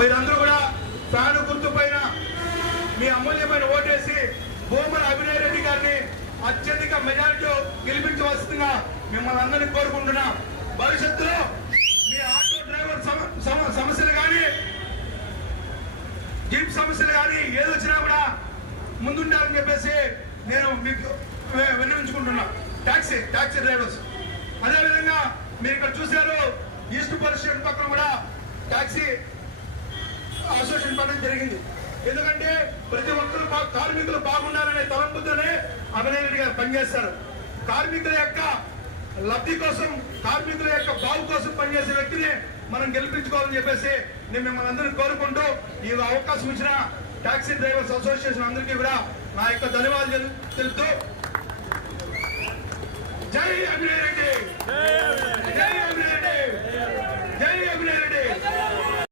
మీరందరూ కూడా ఫ్యాన్ గుర్తు పైన మీ అమూల్యమైన ఓటేసి భూమన అభినయ్ రెడ్డి గారిని అత్యధిక మెజారిటీ గెలిపించవలసిందిగా మిమ్మల్ని అందరినీ కోరుకుంటున్నాం. భవిష్యత్తులో మీ ఆటో డ్రైవర్ సమస్యలు కానీ జీప్ సమస్యలు కానీ ఏదొచ్చినా కూడా ముందుంటారని చెప్పేసి నేను మీకు విన్నవించుకుంటున్నా. టాక్సీ డ్రైవర్స్ అదేవిధంగా మీరు ఇక్కడ చూశారు ఈస్ట్ పోలీస్ స్టేషన్ పక్కన కూడా టాక్సీ అసోసియేషన్ పడడం జరిగింది. ఎందుకంటే ప్రతి ఒక్కరు కార్మికులు బాగుండాలనే తలంపుతోనే అభినయ్ రెడ్డి గారు పనిచేస్తారు. కార్మికుల యొక్క లబ్ధి కోసం, కార్మికుల యొక్క బాగు కోసం పనిచేసే వ్యక్తిని మనం గెలిపించుకోవాలని చెప్పేసి నేను మిమ్మల్ని అందరినీ కోరుకుంటూ ఈ అవకాశం ఇచ్చిన టాక్సీ డ్రైవర్స్ అసోసియేషన్ అందరికీ కూడా నా యొక్క ధన్యవాదాలు తెలుపుతూ జై అభినయ్ రెడ్డి, జై అభినయ్